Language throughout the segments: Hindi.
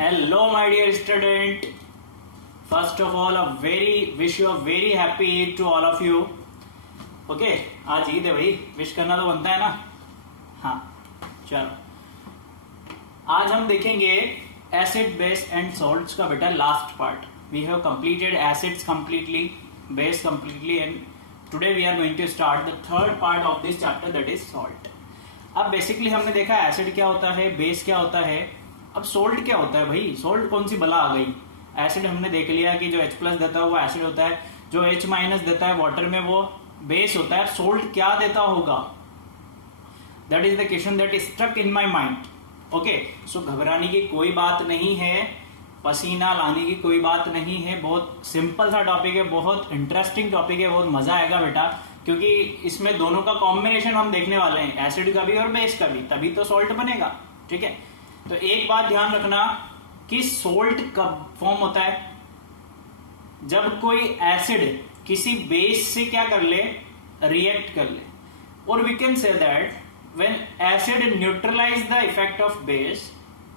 Hello, my dear student. First of all, wish you a very happy Eid to all of you. Okay, आज ईद है भाई, विश करना तो बनता है ना. हाँ, चलो आज हम देखेंगे एसिड, बेस एंड सॉल्ट्स का बेटा last part. We have completed acids completely, base completely, and today we are going to start the third part of this chapter, that is salt. अब बेसिकली हमने देखा एसिड क्या होता है, बेस क्या होता है. अब सोल्ट क्या होता है भाई, सोल्ट कौन सी बला आ गई. एसिड हमने देख लिया कि जो H+ देता है वो एसिड होता है, जो H- देता है वाटर में वो बेस होता है. सोल्ट क्या देता होगा, that is the question that is struck in my mind. Okay, so घबराने की कोई बात नहीं है, पसीना लाने की कोई बात नहीं है. बहुत सिंपल सा टॉपिक है, बहुत इंटरेस्टिंग टॉपिक है, बहुत मजा आएगा बेटा, क्योंकि इसमें दोनों का कॉम्बिनेशन हम देखने वाले हैं, एसिड का भी और बेस का भी, तभी तो सॉल्ट बनेगा. ठीक है, तो एक बात ध्यान रखना कि सोल्ट कब फॉर्म होता है, जब कोई एसिड किसी बेस से क्या कर ले, रिएक्ट कर ले. और we can say that when acid neutralize the effect of base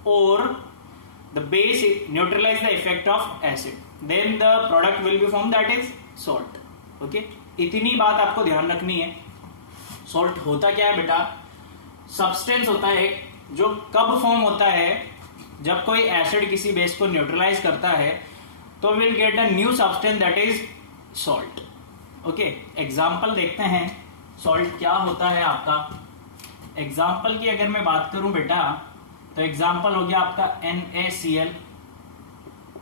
और the base neutralize the effect of acid, then the product will be form, that is salt. Okay, इतनी बात आपको ध्यान रखनी है. सॉल्ट होता क्या है बेटा, सब्सटेंस होता है जो कब फॉर्म होता है, जब कोई एसिड किसी बेस को न्यूट्रलाइज करता है तो will get a new substance, that is salt. Okay, example देखते हैं सॉल्ट क्या होता है आपका. एग्जांपल की अगर मैं बात करूं बेटा, तो एग्जांपल हो गया आपका NaCl,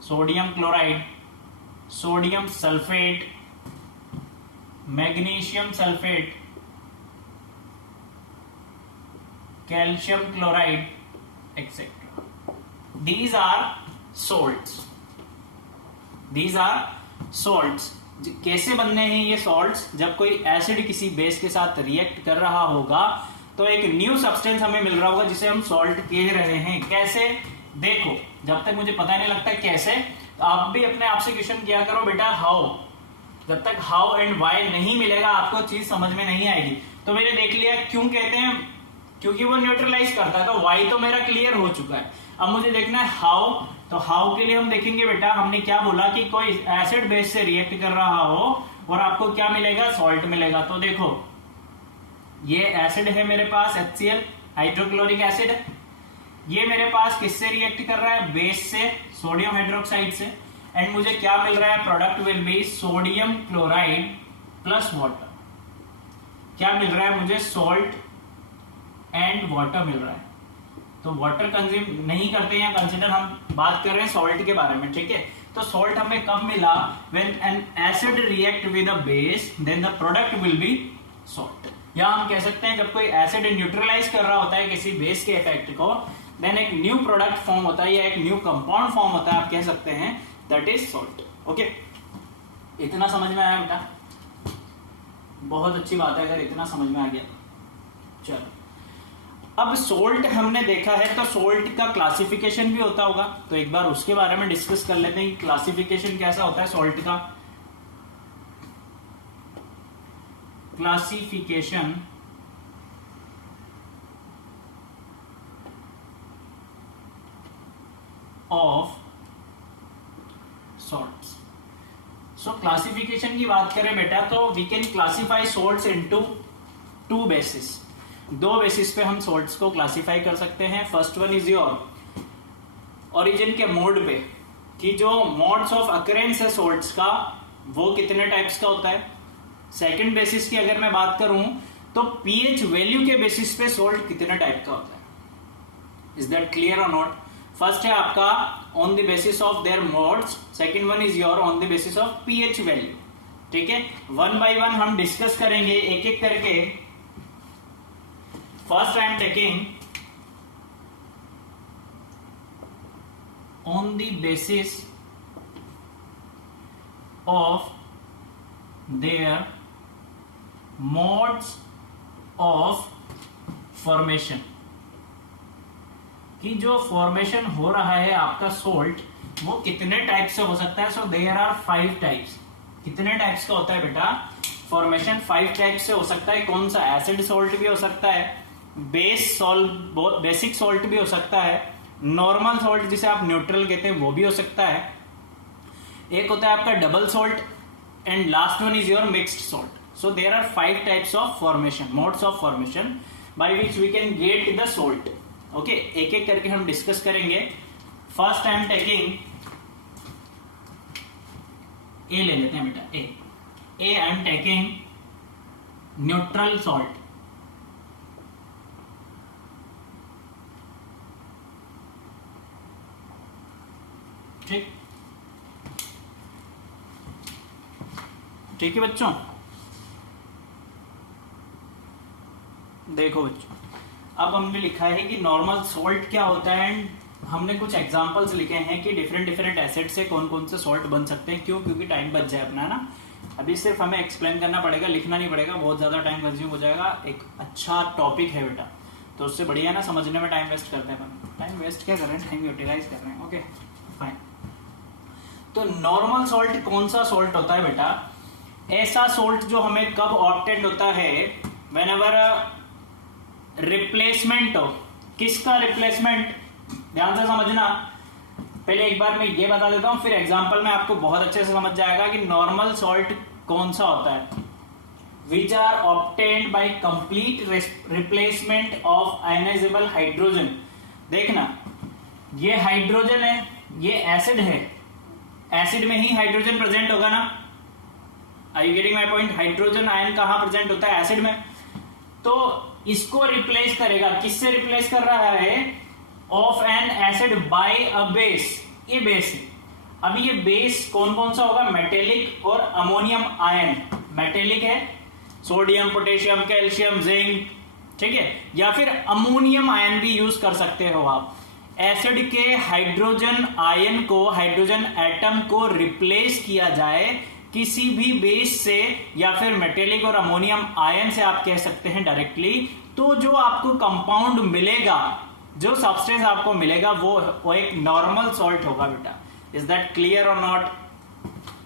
sodium chloride, sodium sulphate, magnesium sulphate, calcium chloride, etc. These are salts. These are salts. कैसे बनने हैं ये salts, जब कोई एसिड किसी बेस के साथ रिएक्ट कर रहा होगा तो एक न्यू सब्सटेंस हमें मिल रहा होगा जिसे हम सॉल्ट कह रहे हैं. कैसे, देखो जब तक मुझे पता नहीं लगता कैसे, तो आप भी अपने आप से क्वेश्चन किया करो बेटा हाउ. जब तक हाउ एंड व्हाई नहीं मिलेगा आपको चीज समझ में नहीं आएगी. तो मैंने देख लिया क्यों कहते हैं, क्योंकि वो न्यूट्रलाइज करता है, तो वाई तो मेरा क्लियर हो चुका है. अब मुझे देखना है हाउ. तो हाउ के लिए हम देखेंगे बेटा, हमने क्या बोला कि कोई एसिड बेस से रिएक्ट कर रहा हो और आपको क्या मिलेगा, सॉल्ट मिलेगा. तो देखो ये एसिड है मेरे पास HCl, हाइड्रोक्लोरिक एसिड. ये मेरे पास किससे रिएक्ट कर रहा है, बेस से, सोडियम हाइड्रोक्साइड से. एंड मुझे क्या मिल रहा है, product will B sodium chloride plus water. क्या मिल रहा है मुझे, सॉल्ट एंड वाटर मिल रहा है. तो वाटर कंज्यूम नहीं करते हैं, कंसिडर हम बात कर रहे हैं सॉल्ट के बारे में. ठीक है, तो सॉल्ट हमें कब मिला, when an acid react with a base, then the product will be salt. या हम कह सकते हैं जब कोई एसिड न्यूट्रलाइज कर रहा होता है किसी बेस के इफेक्ट को, देन एक न्यू प्रोडक्ट फॉर्म होता है या एक न्यू कंपाउंड फॉर्म होता है, आप कह सकते हैं, दैट इज सॉल्ट. ओके, इतना समझ में आया बेटा, बहुत अच्छी बात है अगर इतना समझ में आ गया. चलो, अब सोल्ट हमने देखा है, तो सोल्ट का क्लासिफिकेशन भी होता होगा, तो एक बार उसके बारे में डिस्कस कर लेते हैं कि क्लासिफिकेशन कैसा होता है सोल्ट का. Classification of salts. So classification की बात करें बेटा, तो we can classify salts into two basis. दो बेसिस पे हम सॉल्ट्स को क्लासिफाई कर सकते हैं. First one is your origin के मोड पे, कि जो मोड्स ऑफ अकरेंस है सॉल्ट्स का वो कितने टाइप्स का होता है. सेकंड बेसिस की अगर मैं बात करूं तो पीएच वैल्यू के बेसिस पे सॉल्ट कितने टाइप का होता है. इज दैट क्लियर और नॉट. फर्स्ट है आपका on the basis of their modes, second one is your on the basis of pH value. ठीक है, वन बाय वन हम डिस्कस करेंगे एक एक करके. First I am taking on the basis of their modes of formation, कि जो फॉर्मेशन हो रहा है आपका सोल्ट वो कितने टाइप से हो सकता है. So there are 5 types. कितने टाइप्स का होता है बेटा फॉर्मेशन, 5 टाइप से हो सकता है. कौन सा, एसिड सोल्ट भी हो सकता है, बेसिक सॉल्ट भी हो सकता है, नॉर्मल सॉल्ट जिसे आप न्यूट्रल कहते हैं वो भी हो सकता है, एक होता है आपका double salt, and last one is your mixed salt. So there are 5 types of formation, modes of formation by which we can get the salt. Okay, एक एक करके हम डिस्कस करेंगे. First I am taking a, ले लेते हैं बेटा a I am taking neutral salt. ठीक ठीक है बच्चों. देखो बच्चों, अब हमने लिखा है कि नॉर्मल सॉल्ट क्या होता है, एंड हमने कुछ एग्जांपल्स लिखे हैं कि डिफरेंट डिफरेंट एसिड से कौन कौन से सॉल्ट बन सकते हैं. क्यों? क्योंकि टाइम बच जाए अपना ना. अभी सिर्फ हमें एक्सप्लेन करना पड़ेगा, लिखना नहीं पड़ेगा, बहुत ज्यादा टाइम कंज्यूम हो जाएगा. एक अच्छा टॉपिक है बेटा, तो उससे बढ़िया ना समझने में टाइम वेस्ट करते हैं. टाइम वेस्ट क्या कर रहे हैं, टाइम यूटिलाइज कर रहे हैं. Okay fine. तो नॉर्मल सॉल्ट कौन सा सॉल्ट होता है बेटा? ऐसा सॉल्ट जो हमें कब ऑब्टेन्ड होता है, व्हेनेवर रिप्लेसमेंट हो. किसका रिप्लेसमेंट? ध्यान से समझना. पहले एक बार मैं ये बता देता हूं, फिर एग्जांपल में आपको बहुत अच्छे से समझ जाएगा कि नॉर्मल सॉल्ट कौन सा होता है. Which are obtained by complete replacement of ionisable hydrogen. देखना, ये हाइड्रोजन है, ये एसिड है, एसिड में ही हाइड्रोजन प्रेजेंट होगा ना. Are you getting my point? Hydrogen ion कहां प्रेजेंट होता है? एसिड में. तो इसको रिप्लेस करेगा. किससे रिप्लेस कर रहा है? Of N acid by a base. ये बेस है. अभी ये बेस कौन कौन सा होगा? मेटेलिक और अमोनियम आयन. मेटेलिक है सोडियम, पोटेशियम, कैल्शियम, जिंक, ठीक है. या फिर अमोनियम आयन भी यूज कर सकते हो आप. एसिड के हाइड्रोजन आयन को, हाइड्रोजन एटम को रिप्लेस किया जाए किसी भी बेस से या फिर मेटेलिक और अमोनियम आयन से, आप कह सकते हैं डायरेक्टली. तो जो आपको कंपाउंड मिलेगा, जो सब्सटेंस आपको मिलेगा, वो एक नॉर्मल सॉल्ट होगा बेटा. इज दैट क्लियर और नॉट?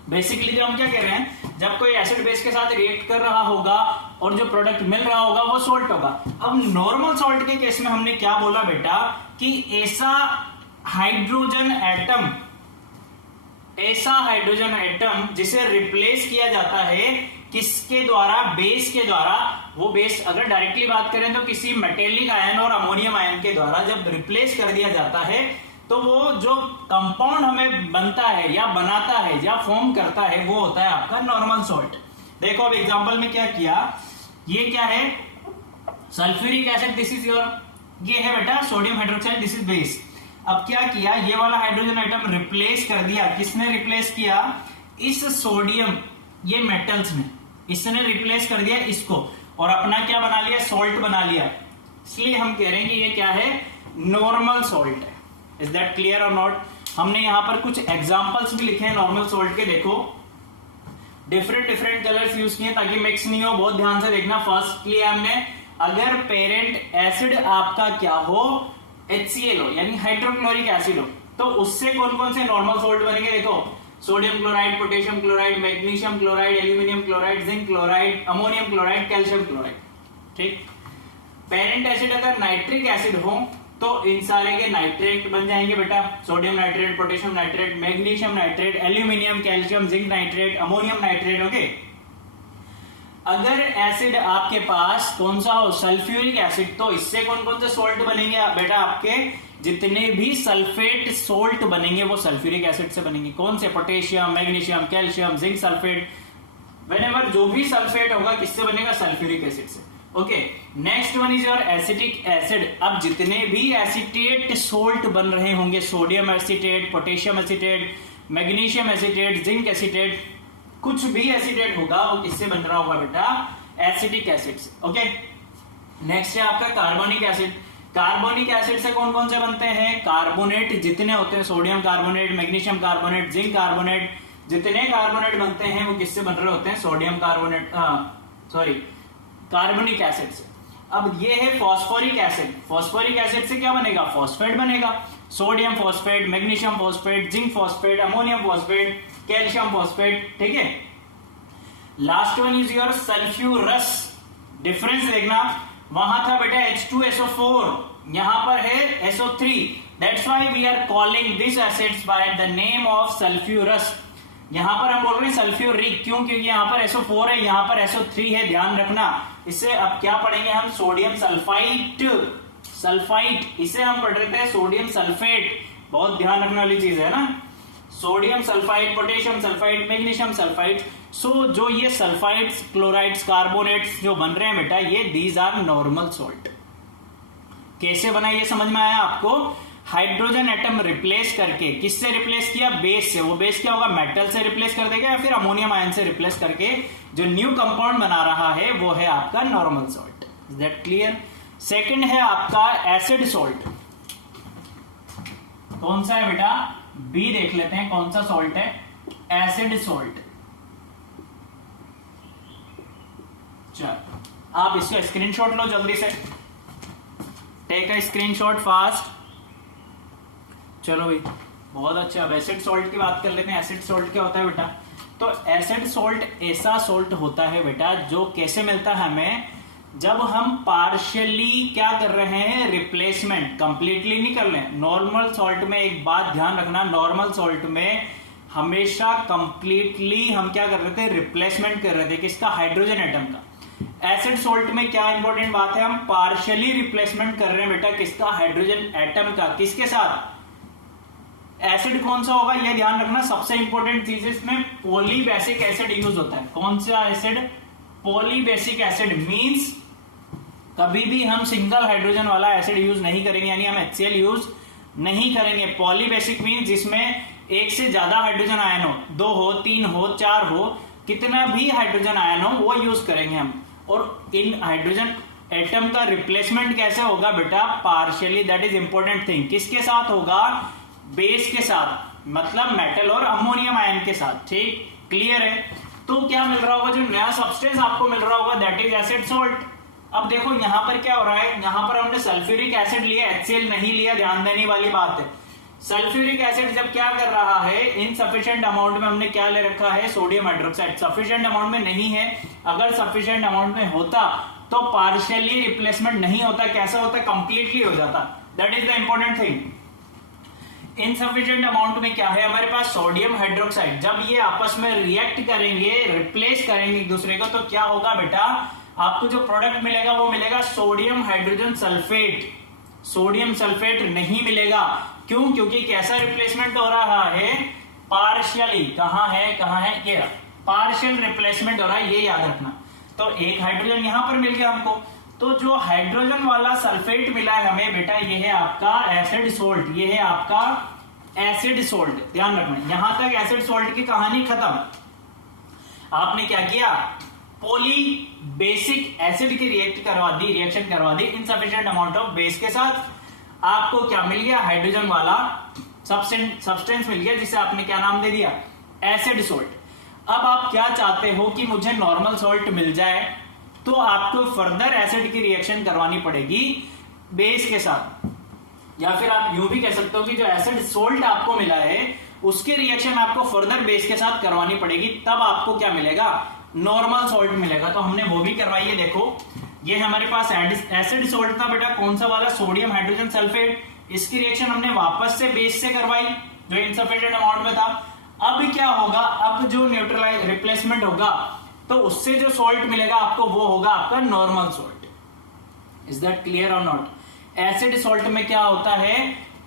बेसिकली जो हम क्या कह रहे हैं, जब कोई एसिड बेस के साथ रिएक्ट कर रहा होगा और जो प्रोडक्ट मिल रहा होगा वो सॉल्ट होगा. अब नॉर्मल सॉल्ट के केस में हमने क्या बोला बेटा कि ऐसा हाइड्रोजन एटम जिसे रिप्लेस किया जाता है किसके द्वारा? बेस के द्वारा. वो बेस अगर डायरेक्टली बात करें तो किसी मेटेलिक आयन और अमोनियम आयन के द्वारा जब रिप्लेस कर दिया जाता है, तो वो जो कंपाउंड हमें बनता है या बनाता है या फॉर्म करता है, वो होता है आपका नॉर्मल सॉल्ट. देखो अब एग्जांपल में क्या किया. ये क्या है? Sulphuric acid, this is your, ये है बेटा sodium hydroxide, this is base. अब क्या किया, ये वाला हाइड्रोजन आइटम रिप्लेस कर दिया. किसने रिप्लेस किया? इस सोडियम, ये मेटल्स में इसने रिप्लेस कर दिया इसको, और अपना क्या बना लिया? सॉल्ट बना लिया. इसलिए हम कह रहे हैं कि ये क्या है? नॉर्मल सॉल्ट है. इज दैट क्लियर और नॉट? हमने यहां पर कुछ एग्जांपल्स भी लिखे हैं नॉर्मल सॉल्ट के. देखो, डिफरेंट डिफरेंट कलर्स यूज किए ताकि मिक्स नहीं हो. बहुत ध्यान से देखना. फर्स्टली हमने, अगर पेरेंट एसिड आपका क्या हो? HCl हो, यानी हाइड्रोक्लोरिक एसिड हो, तो उससे कौन कौन से नॉर्मल सॉल्ट बनेंगे? देखो, sodium chloride, potassium chloride, magnesium chloride, aluminium chloride, zinc chloride, ammonium chloride, calcium chloride. ठीक. पेरेंट एसिड अगर नाइट्रिक एसिड हो तो इन सारे के नाइट्रेट बन जाएंगे बेटा. Sodium nitrate, potassium nitrate, magnesium nitrate, aluminium, calcium, zinc nitrate, ammonium nitrate. Okay. अगर एसिड आपके पास कौन सा हो? सल्फ्यूरिक एसिड, तो इससे कौन कौन से सॉल्ट बनेंगे बेटा? आपके जितने भी सल्फेट सॉल्ट बनेंगे वो सल्फ्यूरिक एसिड से बनेंगे. कौन से? Potassium, magnesium, calcium, zinc sulphate. Whenever जो भी सल्फेट होगा किससे बनेगा? सल्फ्यूरिक एसिड से. Okay. Next one is your acetic acid. अब जितने भी एसिटेट सॉल्ट बन रहे होंगे, sodium acetate, potassium acetate, magnesium acetate, zinc acetate, कुछ भी एसिटेट होगा वो किससे बन रहा होगा बेटा? एसिटिक एसिड से. ओके. नेक्स्ट है आपका कार्बोनिक एसिड. कार्बोनिक एसिड से कौन कौन से बनते हैं? कार्बोनेट जितने होते हैं, sodium carbonate, magnesium carbonate, zinc carbonate, जितने कार्बोनेट बनते हैं वो किससे बन रहे होते हैं? सोडियम कार्बोनेट, कार्बोनिक एसिड से. अब ये है फॉस्फोरिक एसिड. फॉस्फोरिक एसिड से क्या बनेगा? फॉस्फेट बनेगा. Sodium phosphate, magnesium phosphate, zinc phosphate, ammonium phosphate, calcium phosphate. ठीक है. Last one is your sulphurous. Difference देखना, वहां था बेटा H2SO4, यहां पर है SO3। That's why we are calling this acids by the name of sulphurous. यहां पर हम बोल रहे हैं सल्फ्यूरिक, क्यों? क्योंकि यहां पर SO4 है, यहां पर SO3 है, ध्यान रखना। इससे अब क्या पढ़ेंगे हम? सोडियम सल्फाइट, इसे हम पढ़ रहे थे सोडियम सल्फेट, बहुत ध्यान रखने वाली चीज है ना। Sodium sulphide, potassium sulphide, magnesium sulphide. So जो ये सल्फाइड्स, क्लोराइड्स, कार्बोनेट्स जो बन रहे हैं बेटा, ये दीज आर नॉर्मल सॉल्ट। कैसे बना ये समझ में आया आपको? हाइड्रोजन एटम रिप्लेस करके, किससे रिप्लेस किया? बेस से। वो बेस क्या होगा? मेटल से रिप्लेस कर देगा या फिर अमोनियम आयन से रिप्लेस करके जो न्यू कंपाउंड बना रहा है वो है आपका normal salt. Is that clear? Second है आपका एसिड सॉल्ट। कौन सा है बेटा? बी देख लेते हैं कौन सा सॉल्ट है। Acid salt. चलो आप इसका स्क्रीनशॉट लो जल्दी से, टेक अ स्क्रीनशॉट फास्ट। चलो भाई बहुत अच्छा। अब एसिड सॉल्ट की बात कर लेते हैं। एसिड सॉल्ट क्या होता है बेटा? तो एसिड सॉल्ट ऐसा सॉल्ट होता है बेटा जो कैसे मिलता है हमें? जब हम पार्शियली क्या कर रहे हैं? रिप्लेसमेंट, कंप्लीटली नहीं कर रहे। नॉर्मल सॉल्ट में एक बात ध्यान रखना, नॉर्मल सॉल्ट में हमेशा कंप्लीटली हम क्या कर रहे थे? रिप्लेसमेंट कर रहे थे। किसका? हाइड्रोजन एटम का। एसिड सॉल्ट में क्या इंपॉर्टेंट बात है? हम पार्शियली रिप्लेसमेंट कर रहे हैं बेटा। किसका? हाइड्रोजन एटम का। किसके साथ? एसिड कौन सा होगा ये ध्यान रखना। सबसे इंपॉर्टेंट चीज इसमें पॉलीबेसिक एसिड यूज होता है। कौन सा एसिड? Polybasic acid. मींस कभी भी हम सिंगल हाइड्रोजन वाला एसिड यूज नहीं करेंगे, यानी हम HCl यूज नहीं करेंगे। पॉलीबेसिक मींस जिसमें एक से ज्यादा हाइड्रोजन आयन हो, 2 हो, 3 हो, 4 हो, कितना भी हाइड्रोजन आयन हो वो यूज करेंगे हम। और इन हाइड्रोजन एटम का रिप्लेसमेंट कैसे होगा बेटा? Partially. That is important thing. किसके साथ होगा? बेस के साथ, मतलब मेटल और अमोनियम आयन के साथ। ठीक, क्लियर है? तो क्या मिल रहा होगा? जो नया सब्सटेंस आपको मिल रहा होगा दैट इज एसिड सॉल्ट। अब देखो यहां पर क्या हो रहा है, यहां पर हमने सल्फ्यूरिक एसिड लिया, HCl नहीं लिया, ध्यान देने वाली बात है। सल्फ्यूरिक एसिड जब क्या कर रहा है, इनसफिशिएंट अमाउंट में हमने क्या ले रखा है? Sodium hydroxide. सफिशिएंट अमाउंट में नहीं है। अगर सफिशिएंट अमाउंट में होता तो पार्शियली रिप्लेसमेंट नहीं होता, कैसा होता? कंप्लीटली हो जाता। That is the important thing. Insufficient amount में क्या है हमारे पास? Sodium hydroxide. जब ये आपस में रिएक्ट करेंगे, रिप्लेस करेंगे एक दूसरे को, तो क्या होगा बेटा? आपको जो प्रोडक्ट मिलेगा वो मिलेगा sodium hydrogen sulphate. Sodium sulphate नहीं मिलेगा। क्यों? क्योंकि कैसा रिप्लेसमेंट हो रहा है? पार्शियली। कहां है ये? पार्शियल रिप्लेसमेंट हो रहा है, ये याद रखना। तो एक हाइड्रोजन यहां पर मिल गया हमको, तो जो हाइड्रोजन वाला सल्फेट मिला है हमें बेटा, ये है आपका एसिड सोल्ट। ये है आपका एसिड सोल्ट। ध्यान रखना, यहां तक एसिड सोल्ट की कहानी खत्म। आपने क्या किया? पॉली बेसिक एसिड की रिएक्शन करवा दी इनसफिशिएंट अमाउंट ऑफ बेस के साथ। आपको क्या मिल गया? हाइड्रोजन वाला सब्सटेंस मिल गया, जिसे आपने क्या नाम दे दिया? Acid salt. अब आप क्या चाहते हो कि मुझे नॉर्मल सोल्ट मिल जाए, तो आपको फर्दर एसिड की रिएक्शन करवानी पड़ेगी बेस के साथ, या फिर आप यूं भी कह सकते हो कि जो एसिड सोल्ट आपको मिला है उसकी रिएक्शन आपको फर्दर बेस के साथ करवानी पड़ेगी, तब आपको क्या मिलेगा? नॉर्मल सोल्ट मिलेगा। तो हमने वो भी करवाई है। देखो ये हमारे पास एसिड सोल्ट था बेटा, कौन सा वाला? Sodium hydrogen sulphate. इसकी रिएक्शन हमने वापस से बेस से करवाई जो इनसफिशिएंट अमाउंट में था। अब क्या होगा? अब जो न्यूट्रलाइज रिप्लेसमेंट होगा तो उससे जो सोल्ट मिलेगा आपको वो होगा आपका normal salt. Is that clear और नॉट? एसिड सोल्ट में क्या होता है?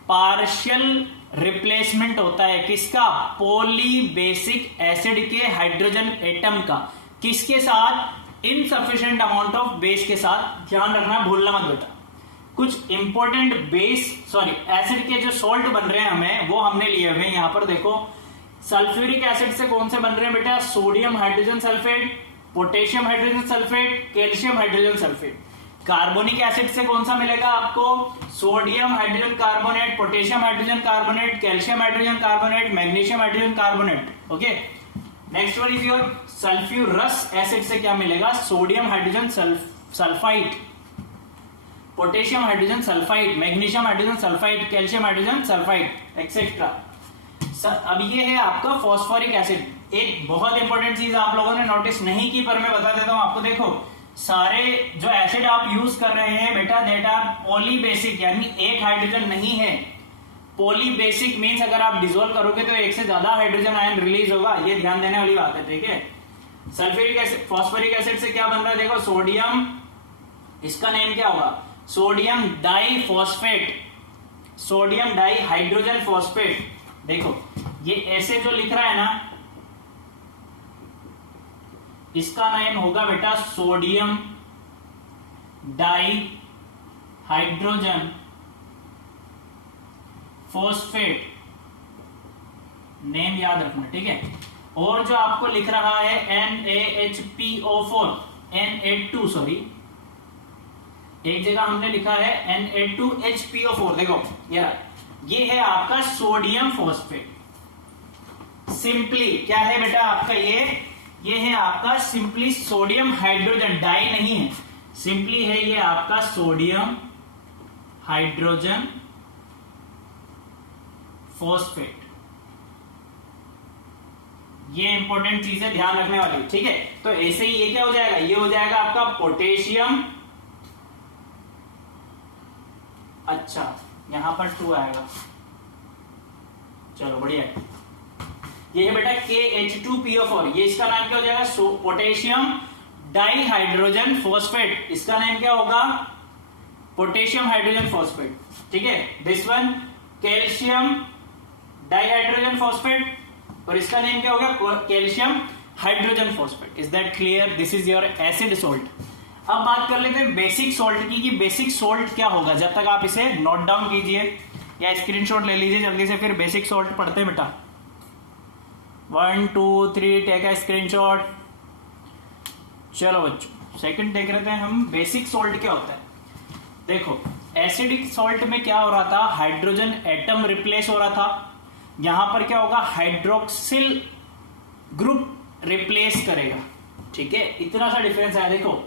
पार्शियल रिप्लेसमेंट होता है। किसका? पॉली बेसिक एसिड के हाइड्रोजन एटम का। किसके साथ? इनसफिशिएंट अमाउंट ऑफ बेस के साथ। ध्यान रखना, भूलना मत बेटा। कुछ इंपॉर्टेंट एसिड के जो सोल्ट बन रहे हैं हमें, वो हमने लिए हुए। यहां पर देखो, सल्फ्यूरिक एसिड से कौन से बन रहे हैं बेटा? Sodium hydrogen sulphate, potassium hydrogen sulphate, calcium hydrogen sulphate. Carbonic acid से कौन सा मिलेगा आपको? Sodium hydrogen carbonate, potassium hydrogen carbonate, calcium hydrogen carbonate, magnesium hydrogen carbonate. Okay, next one is your sulphurous acid से क्या मिलेगा? Sodium hydrogen sulphide, potassium hydrogen sulphide, magnesium hydrogen sulphide, calcium hydrogen sulphide etcetera. अब ये है आपका फॉस्फोरिक एसिड। एक बहुत इंपॉर्टेंट चीज आप लोगों ने नोटिस नहीं की, पर मैं बता देता हूं आपको। देखो, सारे जो एसिड आप यूज कर रहे हैं बेटा दैट आर पॉलीबेसिक, यानी एक हाइड्रोजन नहीं है। पॉलीबेसिक मींस अगर आप डिसॉल्व करोगे तो एक से ज्यादा हाइड्रोजन आयन रिलीज होगा, ये ध्यान देने वाली बात है, ठीक है। सल्फ्यूरिक एसिड, फॉस्फोरिक एसिड से क्या बन रहा है देखो, सोडियम, इसका नेम क्या होगा, sodium diphosphate, sodium di hydrogen phosphate. देखो ये ऐसे जो लिख रहा है ना, इसका नेम होगा बेटा sodium di hydrogen phosphate, name याद रखना, ठीक है। और जो आपको लिख रहा है NaHPO4, Na2 सॉरी, एक जगह हमने लिखा है Na2HPO4, देखो ये है आपका सोडियम फॉस्फेट। सिंपली क्या है बेटा आपका, ये है आपका सिंपली सोडियम हाइड्रोजन, डाई नहीं है, सिंपली है ये आपका सोडियम हाइड्रोजन फॉस्फेट। ये इंपॉर्टेंट चीज है, ध्यान रखने वाली, ठीक है। तो ऐसे ही ये क्या हो जाएगा, ये हो जाएगा आपका पोटेशियम, अच्छा यहां पर 2 आएगा, चलो बढ़िया। ये है बेटा KH2PO4, ये इसका नाम क्या हो जाएगा, पोटेशियम डाई हाइड्रोजन फॉस्फेट, इसका नाम क्या होगा, पोटेशियम हाइड्रोजन फॉस्फेट, ठीक है। This one calcium di hydrogen phosphate, और इसका नेम क्या होगा, calcium hydrogen phosphate. Is that clear? This is your acid salt. अब बात कर लेते हैं बेसिक सोल्ट की, कि बेसिक सोल्ट क्या होगा। जब तक आप इसे नोट डाउन कीजिए या स्क्रीनशॉट ले लीजिए जल्दी से, फिर बेसिक सोल्ट पढ़ते हैं बेटा। 1 2 3 टेक अ स्क्रीनशॉट। चलो बच्चों सेकंड देख रहे थे हम, बेसिक सोल्ट क्या होता है। देखो एसिडिक सोल्ट में क्या हो रहा था, हाइड्रोजन एटम रिप्लेस हो रहा था, यहां पर क्या होगा, हाइड्रोक्सिल ग्रुप रिप्लेस करेगा, ठीक है। इतना सा डिफरेंस है। देखो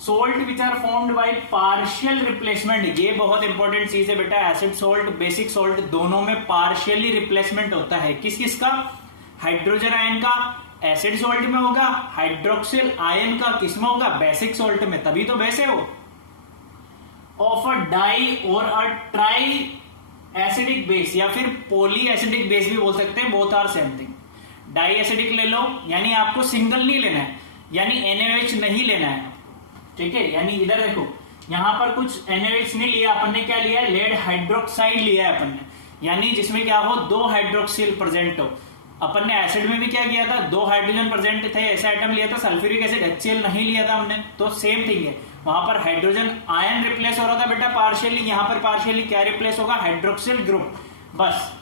salt which are formed by partial replacement, ये बहुत इंपॉर्टेंट चीज है बेटा। एसिड सोल्ट बेसिक सोल्ट दोनों में पार्शियली रिप्लेसमेंट होता है। किस किस का, हाइड्रोजन आयन का एसिड सोल्ट में होगा, हाइड्रोक्सिल आयन का किस में होगा, बेसिक सोल्ट में, तभी तो बेस है वो। ऑफ अ डाई और अ ट्राई एसिडिक बेस, या फिर पॉली एसिडिक बेस भी बोल सकते हैं, both are same thing. Diacidic ले लो, यानी आपको सिंगल नहीं लेना है, यानी NaOH नहीं लेना है, ठीक है। यानी इधर देखो यहां पर कुछ NaOH नहीं लिया अपन ने, क्या लिया है, लेड हाइड्रोक्साइड लिया है अपन ने, यानी जिसमें क्या हो, 2 हाइड्रोक्सिल प्रेजेंट हो। अपन ने एसिड में भी क्या किया था, 2 हाइड्रोजन प्रेजेंट थे, ऐसा आइटम लिया था। सल्फ्यूरिक एसिड HCl नहीं लिया था हमने, तो सेम थिंग है, वहां पर हाइड्रोजन आयन रिप्लेस हो रहा था बेटा पार्शियली, यहां पर पार्शियली क्या रिप्लेस होगा, हाइड्रोक्सिल ग्रुप, बस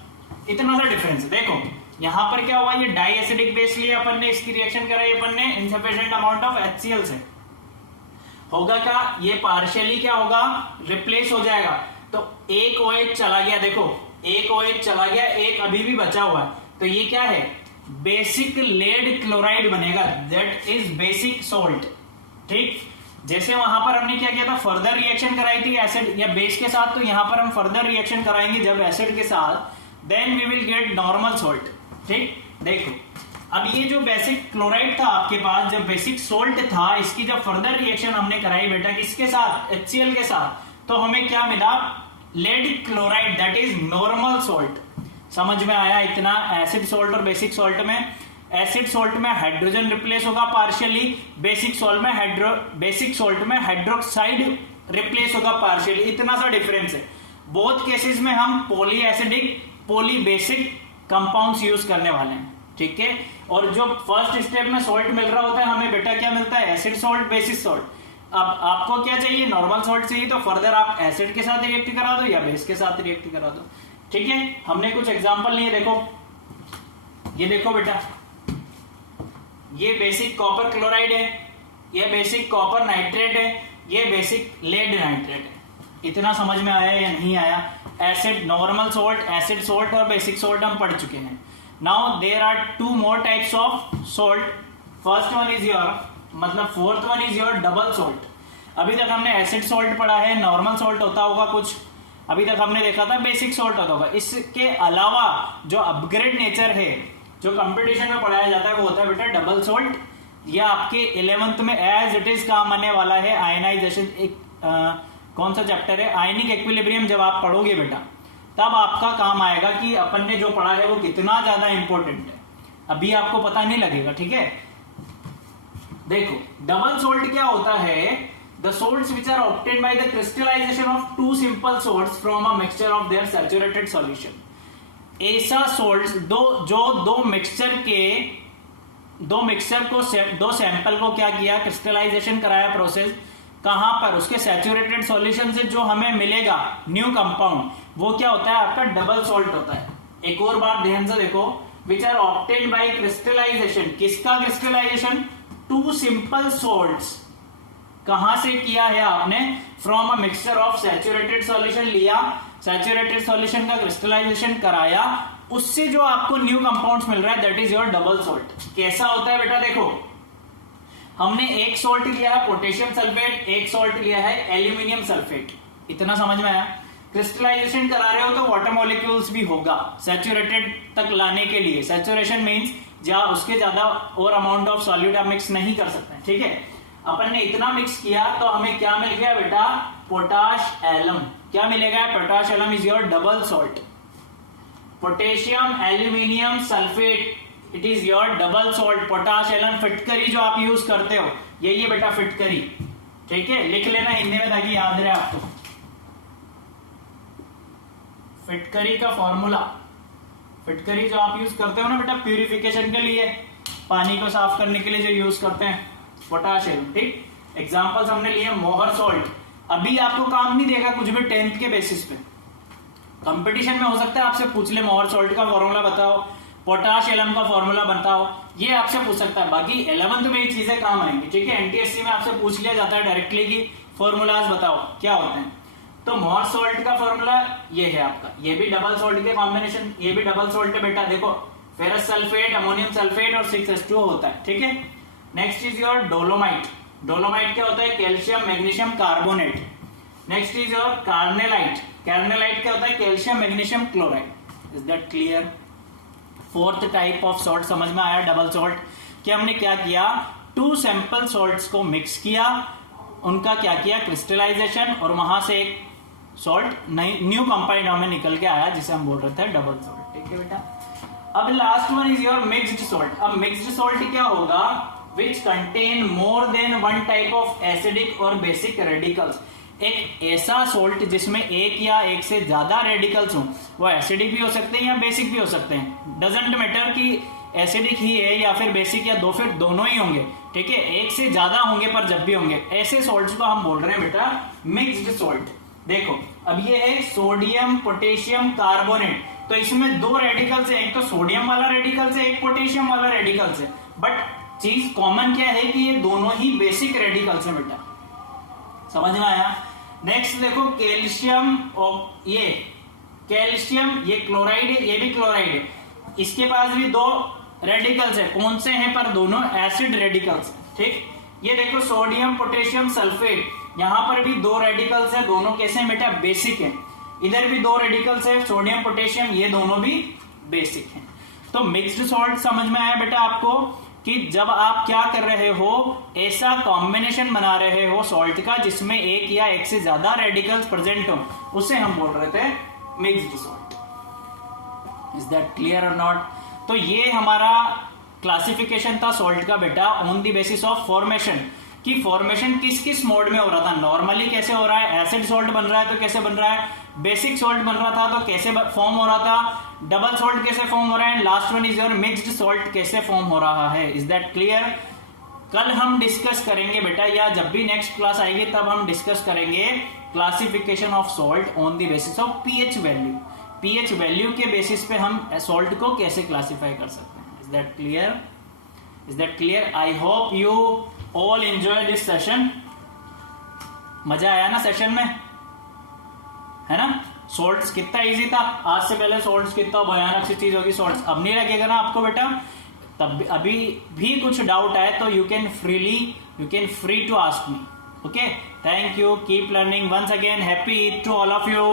इतना सा डिफरेंस है। देखो यहां पर क्या हुआ, ये डाई एसिडिक बेस लिया अपन ने, इसकी रिएक्शन कराई अपन ने इनसफिशिएंट अमाउंट ऑफ HCl से, होगा क्या, ये पार्शियली क्या होगा, रिप्लेस हो जाएगा। तो एक OH चला गया, देखो एक OH चला गया, एक अभी भी बचा हुआ है, तो ये क्या है, बेसिक लेड क्लोराइड बनेगा, दैट इज बेसिक सोल्ट, ठीक। जैसे वहां पर हमने क्या किया था, फर्दर रिएक्शन कराई थी एसिड या बेस के साथ, तो यहां पर हम फर्दर रिएक्शन कराएंगे जब एसिड के साथ, then we will get normal salt, ठीक। देखो अब ये जो बेसिक क्लोराइड था आपके पास, जब बेसिक सोल्ट था, इसकी जब फर्दर रिएक्शन हमने कराई बेटा किसके साथ, HCl के साथ, तो हमें क्या मिला, lead chloride, that is normal salt. समझ में आया इतना। एसिड सोल्ट और बेसिक सोल्ट में, एसिड सोल्ट में हाइड्रोजन रिप्लेस होगा पार्शियली, बेसिक सोल्ट में हाइड्रोक्साइड रिप्लेस होगा पार्शियली, इतना सा डिफरेंस है। बोथ केसेस में हम poly acidic poly basic compounds use करने वाले हैं, ठीक है। और जो फर्स्ट स्टेप में सोल्ट मिल रहा होता है हमें बेटा क्या मिलता है, एसिड सोल्ट बेसिक सोल्ट। अब आपको क्या चाहिए, नॉर्मल सोल्ट चाहिए, तो फर्दर आप एसिड के साथ रिएक्ट करा दो या बेस के साथ रिएक्ट करा दो, ठीक है। हमने कुछ एग्जांपल लिए, देखो ये देखो बेटा, ये बेसिक कॉपर क्लोराइड है, ये बेसिक कॉपर नाइट्रेट है, ये बेसिक लेड नाइट्रेट है। इतना समझ में आया या नहीं आया। Acid, normal salt, acid salt और बेसिक सोल्ट हम पढ़ चुके हैं। Now there are 2 more types of salt. First one is your, मतलब fourth one is your double salt. अभी तक हमने एसिड सोल्ट पढ़ा है, नॉर्मल सोल्ट होता होगा कुछ, अभी तक हमने देखा था बेसिक सोल्ट होता होगा। इसके अलावा जो अपग्रेड नेचर है, जो कंपटीशन में पढ़ाया जाता है, वो होता है बेटा डबल सोल्ट, ये आपके 11th में एज इट इज काम आने वाला है। आयनाइजेशन एक कौन सा चैप्टर है, आयनिक इक्विलिब्रियम, जब आप पढ़ोगे बेटा तब आपका काम आएगा कि अपन ने जो पढ़ा है वो कितना ज्यादा इंपॉर्टेंट है। अभी आपको पता नहीं लगेगा, ठीक है। देखो डबल सोल्ट क्या होता है, the salts which are obtained by the crystallisation of two simple salts from a mixture of their saturated solution. ऐसा सोल्ट्स दो सैंपल को क्या किया, क्रिस्टलाइजेशन कराया प्रोसेस, कहां पर, उसके सैचुरेटेड सॉल्यूशन से जो हमें मिलेगा न्यू कंपाउंड, वो क्या होता है आपका डबल सोल्ट होता है। एक और बार ध्यान से देखो, which are obtained by crystallisation, किसका क्रिस्टलाइजेशन, टू सिंपल सोल्ट्स, कहां से किया है आपने, from a mixture of saturated solution लिया, सैचुरेटेड सॉल्यूशन का क्रिस्टलाइजेशन कराया, उससे जो आपको न्यू कंपाउंड्स मिल रहा है that is your double salt. कैसा होता है बेटा, देखो हमने एक सोल्ट लिया है पोटेशियम सल्फेट, एक सोल्ट लिया है एल्यूमिनियम सल्फेट, इतना समझ में आया। क्रिस्टलाइजेशन करा रहे हो तो वाटर मॉलिक्यूल्स भी होगा सैचुरेटेड तक लाने के लिए। सैचुरेशन मींस जहां उसके ज्यादा और अमाउंट ऑफ सॉल्यूट आप मिक्स नहीं कर सकते, ठीक है। अपन ने इतना मिक्स किया तो हमें क्या मिल गया बेटा, पोटाश एलम। क्या मिलेगा, potash alum is your double salt. Potassium aluminium sulphate, it is your double salt. Potash alum फिटकरी जो आप यूज करते हो, यही है बेटा फिटकरी, ठीक है। लिख लेना हिंदी में ताकि याद रहे आपको। फिटकरी का फॉर्मूला, फिटकरी जो आप यूज करते हो ना बेटा प्यूरिफिकेशन के लिए, पानी को साफ करने के लिए जो यूज करते हैं, पोटाश एलम, ठीक। एग्जांपल्स हमने लिए मोहर सॉल्ट। अभी आपको काम नहीं देगा कुछ भी 10th के बेसिस पे, कंपटीशन में हो सकता है आपसे पूछ ले मोहर सॉल्ट का फॉर्मूला बताओ, पोटाश एलम का फॉर्मूला बताओ, ये आपसे पूछ सकता है। बाकी 11th में ये चीजें काम आएंगी, ठीक है। एनटीएससी में आपसे पूछ लिया जाता है डायरेक्टली कि फॉर्मूलाज बताओ क्या होते हैं। तो मोहर सॉल्ट का फॉर्मूला ये है आपका, ये भी डबल सॉल्ट के कॉम्बिनेशन, ये भी डबल सॉल्ट है बेटा। देखो फेरस सल्फेट, अमोनियम सल्फेट और 6H2O होता है, ठीक है। Next is your dolomite. Dolomite क्या होता है, calcium magnesium carbonate. Next is your carnallite. Carnallite क्या होता है, calcium magnesium chloride. Is that clear. Fourth type of salt समझ में आया, डबल सॉल्ट। कि हमने क्या किया, टू सैंपल सॉल्ट्स को मिक्स किया, उनका क्या किया क्रिस्टलाइजेशन, और वहां से एक सॉल्ट न्यू कंपाउंड हमें निकल के आया जिसे हम बोल रहे थे डबल सॉल्ट, ठीक है बेटा। अब last one is your mixed salt. अब मिक्स्ड सॉल्ट क्या होगा, which contain more than one type of acidic और बेसिक रेडिकल्स। एक ऐसा सॉल्ट जिसमें एक या एक से ज्यादा रेडिकल्स हो, वो एसिडिक भी हो सकते हैं या बेसिक भी हो सकते हैं, डजंट मैटर कि एसिडिक ही है या फिर बेसिक या फिर दोनों ही होंगे, ठीक है। एक से ज्यादा होंगे पर जब भी होंगे, ऐसे सॉल्ट्स को हम बोल रहे हैं बेटा मिक्स्ड सॉल्ट। देखो अब ये है सोडियम पोटेशियम कार्बोनेट, तो इसमें दो रेडिकल्स है, एक तो सोडियम वाला रेडिकल्स है, एक पोटेशियम वाला रेडिकल्स है, बट चीज कॉमन क्या है कि ये दोनों ही बेसिक रेडिकल्स है बेटा, समझ में आया। नेक्स्ट देखो कैल्शियम, और ये कैल्शियम ये क्लोराइड है, ये भी क्लोराइड है, इसके पास भी दो रेडिकल्स है, कौन से हैं पर दोनों एसिड रेडिकल्स, ठीक। ये देखो सोडियम पोटेशियम सल्फेट, यहां पर भी दो रेडिकल्स है, दोनों कैसे हैं बेटा बेसिक है। इधर भी दो रेडिकल्स है सोडियम पोटेशियम, ये दोनों भी बेसिक हैं। तो मिक्स्ड सॉल्ट समझ में आया बेटा आपको कि जब आप क्या कर रहे हो, ऐसा कॉम्बिनेशन बना रहे हो सॉल्ट का जिसमें एक या एक से ज्यादा रेडिकल्स प्रेजेंट हो, उसे हम बोल रहे थे mixed salt. Is that clear और नॉट। तो ये हमारा क्लासिफिकेशन था सॉल्ट का बेटा on the basis of formation, कि फॉर्मेशन किस किस मोड में हो रहा था, नॉर्मली कैसे हो रहा है, एसिड सॉल्ट बन रहा है तो कैसे बन रहा है, बेसिक सॉल्ट बन रहा था तो कैसे फॉर्म हो रहा था, डबल सॉल्ट कैसे फॉर्म हो रहा है, last one is your mixed salt कैसे फॉर्म हो रहा है। Is that clear. कल हम डिस्कस करेंगे बेटा, या जब भी नेक्स्ट क्लास आएगी तब हम डिस्कस करेंगे classification of salt on the basis of pH value. PH value के बेसिस पे हम सॉल्ट को कैसे क्लासिफाई कर सकते हैं। Is that clear, is that clear. I hope you all enjoy this session. मजा आया ना सेशन में, है ना। सॉल्ट्स कितना इजी था, आज से पहले सॉल्ट्स कितना भयानक सी चीज होगी सॉल्ट्स, अब नहीं लगेगा ना आपको बेटा। तब अभी भी कुछ डाउट आए तो you can free to ask me. Okay, thank you, keep learning. Once again happy Eid to all of you.